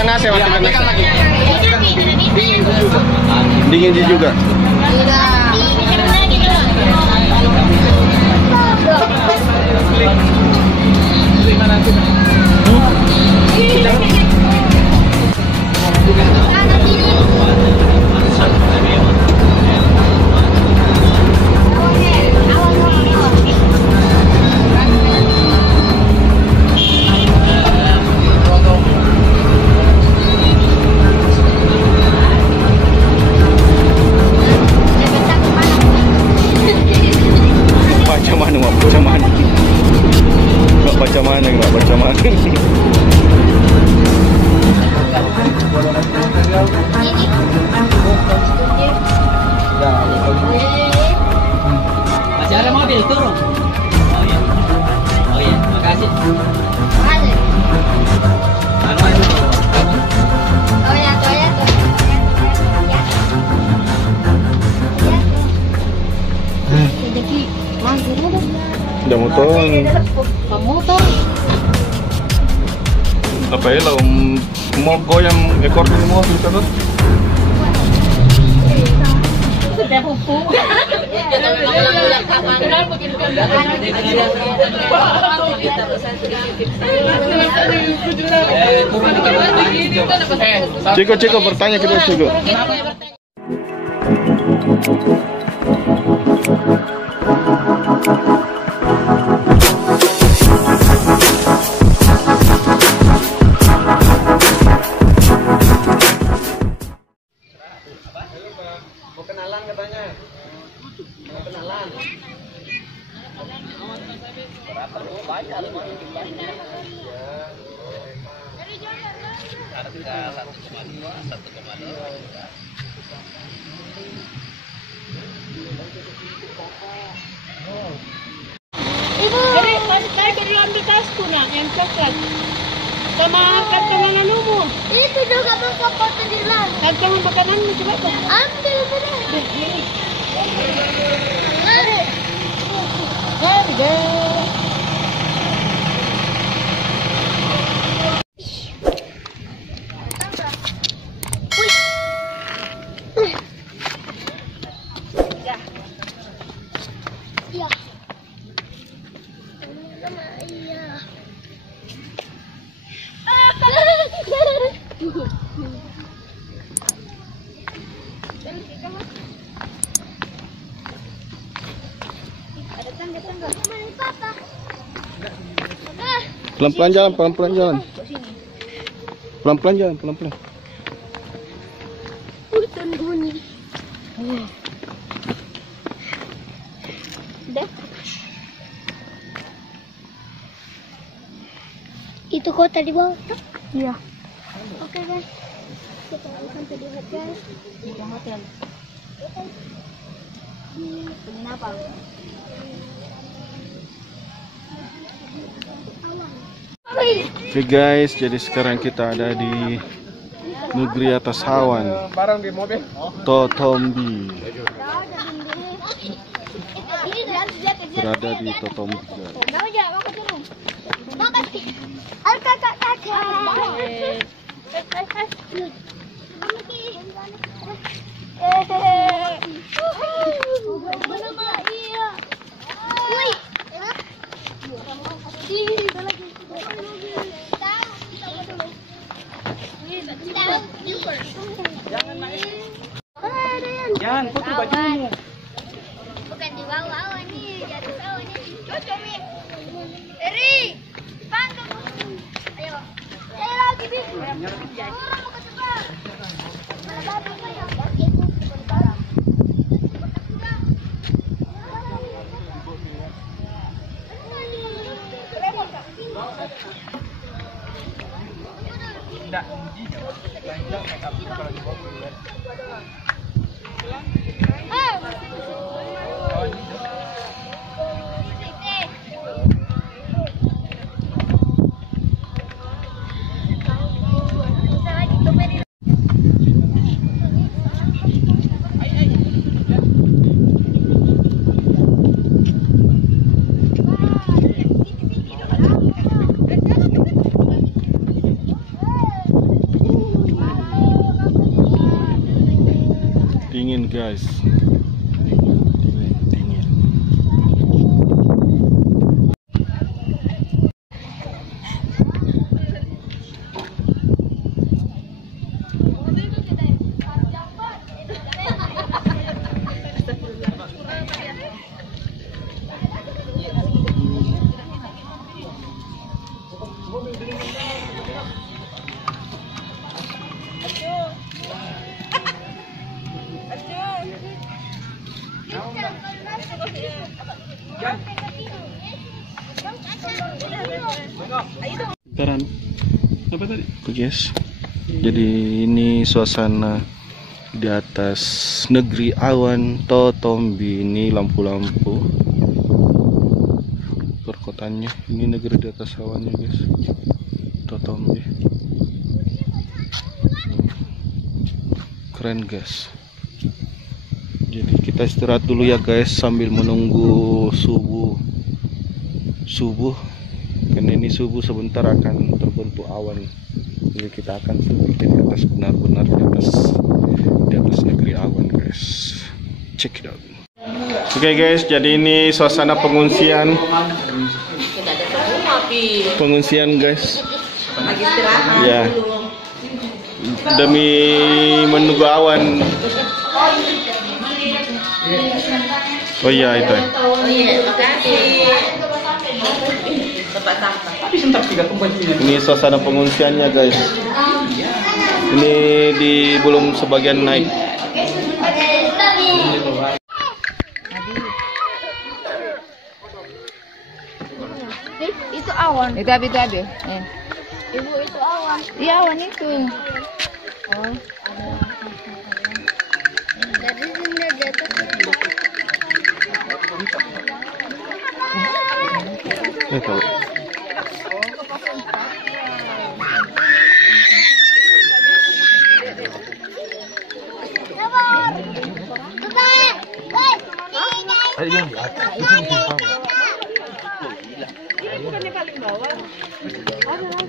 Matikan nasi, matikan nasi. Dingin juga. Masih ada mobil turun. Oh iya. Oh iya, makasih. Anu itu. Oh ya, tuh ya, tuh. Jadi manggung udah. Udah Motor. Apa ya lah mau goyang ekor di mobil terus. Sudah pupu. Ciko bertanya kedua Ciko. Mau kenalan katanya. Mau kenalan. Ibu, saya perlu ambil tasku nak yang coklat. Sama kacang anumu. Itu juga bangkok foto di dalam. Kacang makananmu coba tuh. Ambil benar. Mari. Mari deh. Pelan-pelan jalan, pelan-pelan jalan. Pelan-pelan jalan, pelan-pelan. Hutan bunyi. Udah. Itu kota di bawah. Iya. Oke guys. Kita sampai di hotel. Di hotel. Kenapa? Oke guys, jadi sekarang kita ada di negeri atas awan. Barang di mobil. Totombi. Berada di Totombi. Jangan foto bajumu. Bukan di bawah ini, di atas bawah ini. Cocok nih. Eri, panggung. Ayo. Saya lagi bis. Orang mau ke sebelah. Mana babi saya? Itu barang. Tidak, jangan make up kalau di mobil. guys. Dingin. Sekarang apa tadi? Oke guys, jadi ini suasana di atas negeri awan Totombi. Ini lampu-lampu perkotaannya. Ini negeri di atas awannya guys, Totombi. Keren guys. Jadi kita istirahat dulu ya guys sambil menunggu subuh karena ini subuh sebentar akan terbentuk awan, jadi kita akan seperti di atas, benar-benar di atas negeri awan guys. Check it out. Oke guys, jadi ini suasana pengungsian guys ya, demi menunggu awan. Oh iya itu. Ini suasana pengungsiannya guys. Ini belum sebagian naik. Itu awan. Itu abi. Ibu itu awan. Iya awan itu. Oh. Dari sini di atas. Tahu.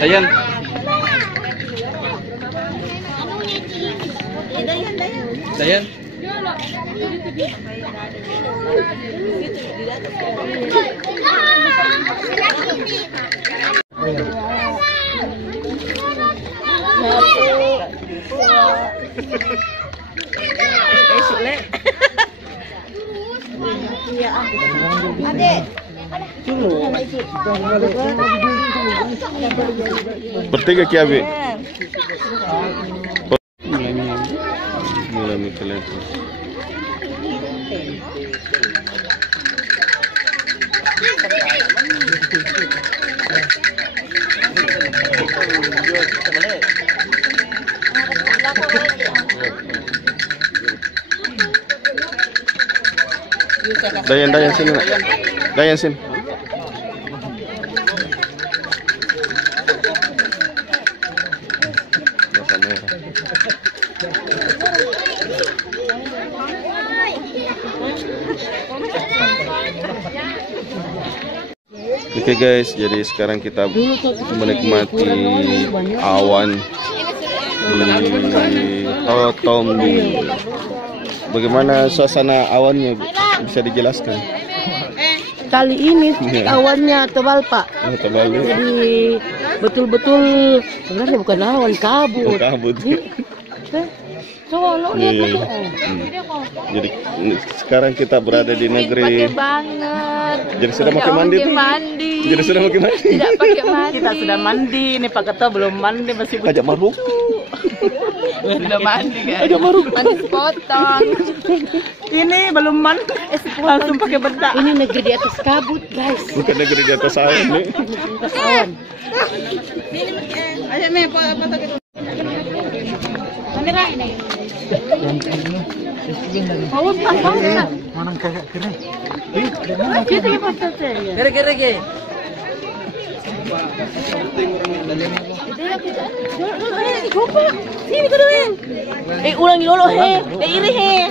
Dayan. Dayan. Bertiga Kiabi. Mulai mikirnya. Dayan sini, Nak. Dayan sini. Oke guys, jadi sekarang kita menikmati awan di Totombi. Bagaimana suasana awannya, Bu? Bisa dijelaskan? Kali ini awannya tebal, Pak. Oh, tebal. Jadi betul-betul sebenarnya bukan awan, kabut. Kabut. Coba lo lihat itu. Jadi sekarang kita berada di negeri. Pakai banget. Jadi sudah pakai mandi tuh? Mandi. Jadi sudah pakai mandi? Tidak pakai mandi. Kita sudah mandi. Ini Pak Ketua belum mandi, masih Ajak Maruk. belum mandi kan? Ajak Maruk. Mandi sepotong. Ini belum mandi. Langsung pakai bedak. Ini negeri di atas kabut, guys. Bukan negeri di atas awan nih. Atas awan. Ayo nih, apa gitu. Kamera ini. Awas pasang. Mana kakak keren? Kita pasang saja. Kira-kira ge. Sini keduin. Ulangi dulu he. Iri he.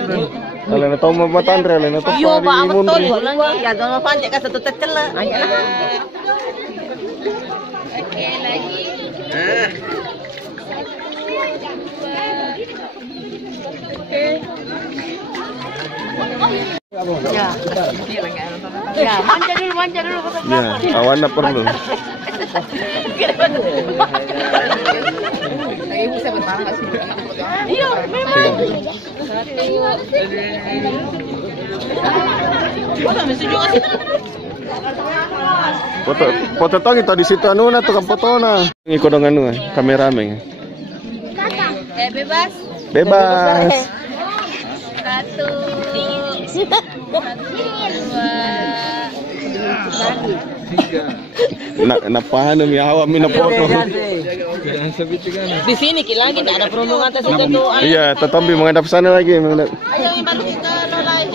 Kalian tahu mama Tandre, kalian tahu Yo, Pak, Imun. betul. Ulangi. Ya, jangan pancek ka satu tetela. Oke, lagi. Ya, manja dulu. Ya, awan apa perlu? Iya, memang. Foto tong itu di situ anu na tukang foto na. Ngikut dengan anu kameramen. Bebas. Bebas. 1, 2, 3. Napahan mi hawa mi na foto. Di sini lagi tidak ada perundungan atas itu tuh. Iya, Totombi menghadap sana lagi. Ayo baru kita lolai.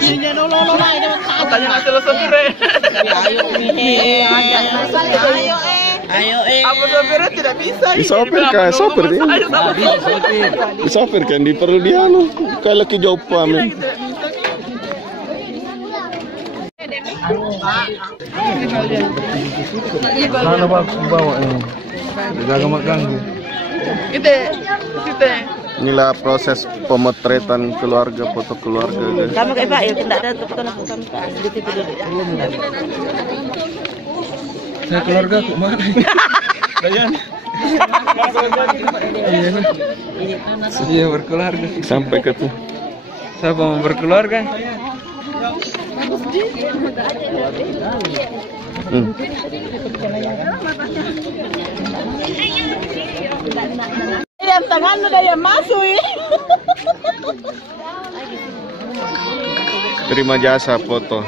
Ini lolai dia tanya masalah sopir. Ayo. Apa sopir tidak bisa. Di sopir kan, sopir dia. Di sopir kan di perlu dia anu kalau ke jauh pamit. Mana bawa ini? Jaga makan. Kita. Inilah proses pemotretan keluarga, foto keluarga guys. Kamu kayak Pak, ya tidak ada foto aku kamu sedikit dulu. Saya keluarga kok mana? Dayan. Iya berkeluarga. Sampai ke tuh. Siapa mau berkeluarga? Yang tangan udah yang masuk ya. Terima jasa foto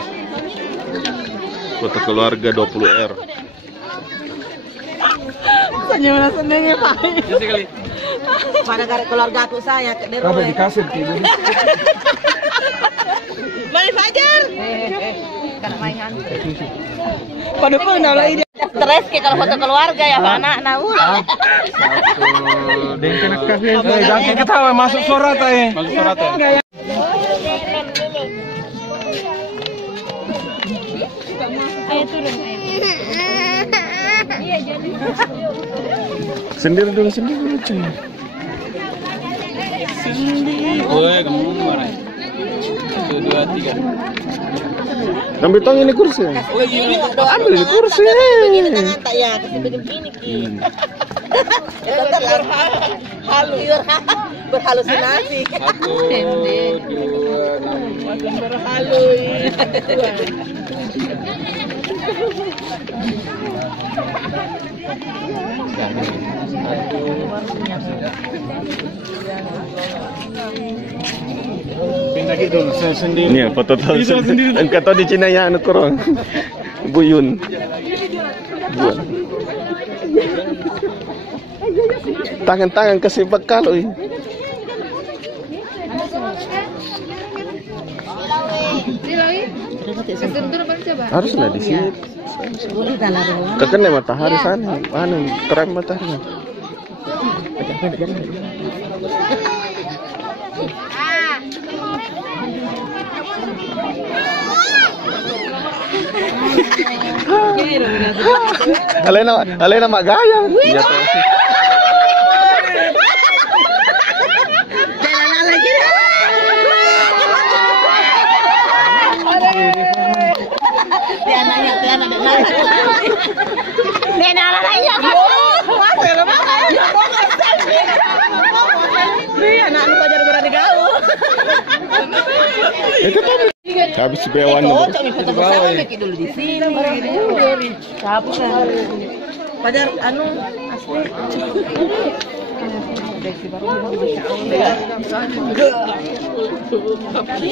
keluarga 20R. Senang ya Pak. Pada gara keluarga aku saya ke Apa dikasih gitu? Mari Fajar. Karena mainan. Pada pun lah ide. Stres ke kalau foto keluarga ya Pak anak nah. Dengkel kasih. Jangan ketawa masuk surat ya. Masuk surat ya. Ayo turun. Iya jadi. Sendiri dulu cuy. Woi, kamu marah. 1, 2, 3. Ambil tong ini kursi. Ambil ini kursi. Tak ya, begini ki. Berhalusinasi. 1, 2, 3. Berhalu. Pindah gitu, saya sendiri. Iya, foto tahu sendiri. Engkau tahu di Cina ya anu kurang. Buyun. Tangan-tangan kasih bekal oi. Haruslah di sini. Kekene matahari sana. Anu, terang matahari. Alena mak gaya. Iya tuh. Itu tadi. Habis bewan Itu bawah dulu di sini. Pajar anu asli.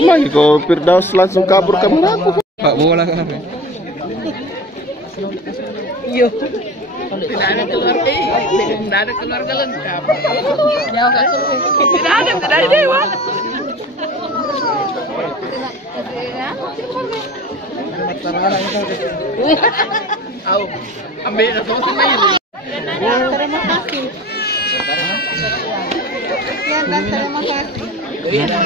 Lagi kau Firdaus langsung kabur kamera aku. Pak bola kan? Iya. Tidak ada keluarga lengkap. Tidak ada dewa. Au, ambil sama sama ini. Terima kasih. Terima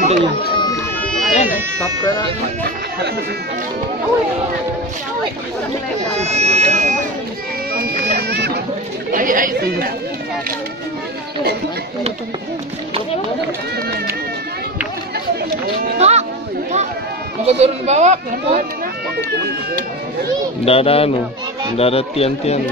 kasih. Mau turun ke bawah? Nggak ada anu, nggak ada tiang-tiang.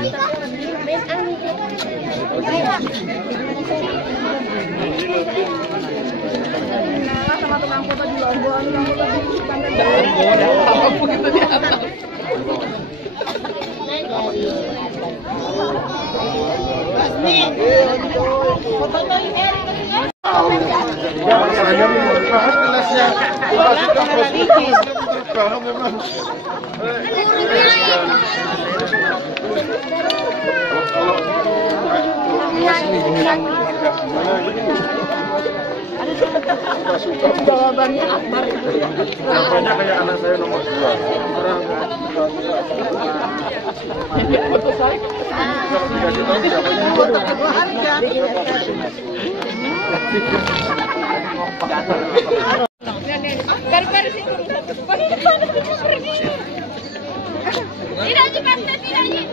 Jawabannya Akbar. Jawabannya kayak anak saya nomor 2. Tidak cepat, tidak.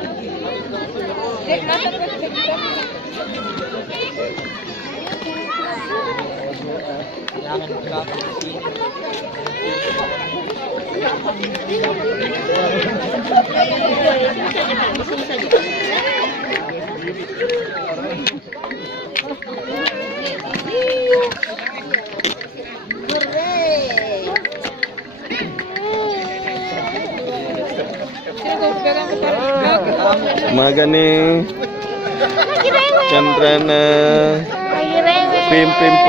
Magani Chandrana Pimpo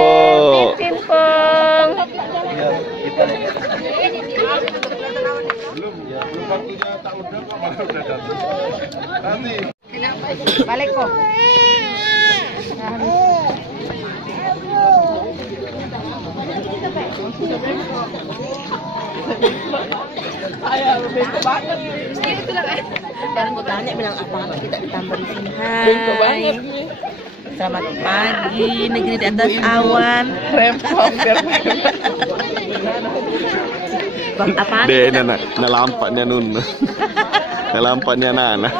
Balik kok. Sekarang gue tanya bilang apa kita ditambah di sini. Hai. Selamat pagi negeri di atas awan. Apa? Deh, na lampaknya nun. Na lampaknya nana.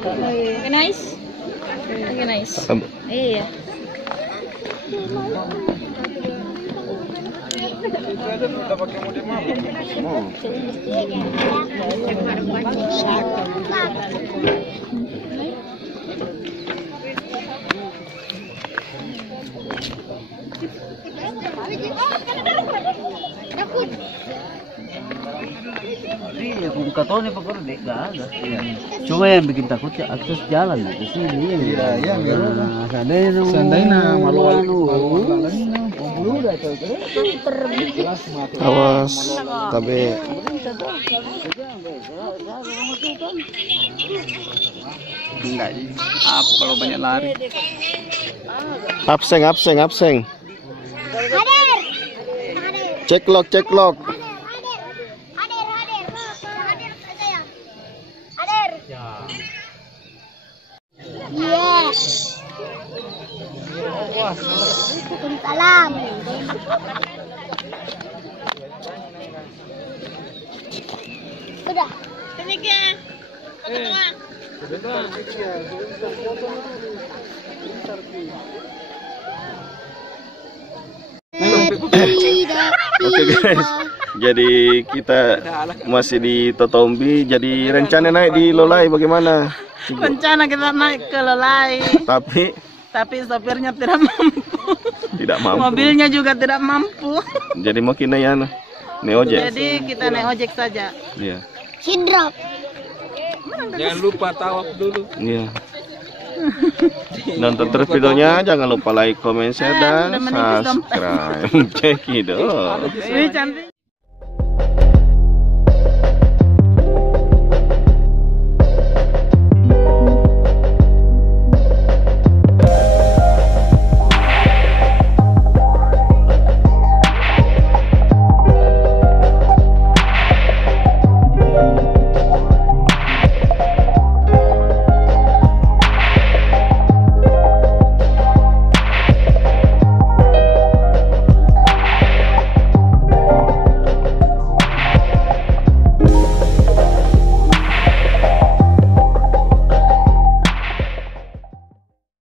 Okay, nice. Okay, nice. Iya. Iya, kung katon ni pagkoro di nggak ada. Cuma yang bikin takut ya akses jalan di sini. Iya, iya, meron. Sanday na maluwal. Awas, tabi. Enggak. Apa kalau banyak lari? Abseng. Hadir. Cek lock. Hadir saya. Hadir. Yes. Salam. Sudah. Oke guys, jadi kita masih di Totombi. Jadi rencana naik di Lolai bagaimana? Rencana kita naik ke Lolai, tapi sopirnya tidak mampu. Tidak mampu. Mobilnya juga tidak mampu. Jadi mau kita naik ojek. Jadi kita naik ojek saja. Iya. Sidrop. Jangan lupa tawaf dulu. Iya. Nonton terus videonya, jangan lupa like, comment, share, dan Udah menipis dompet. subscribe. Cekidot. Wih, cantik.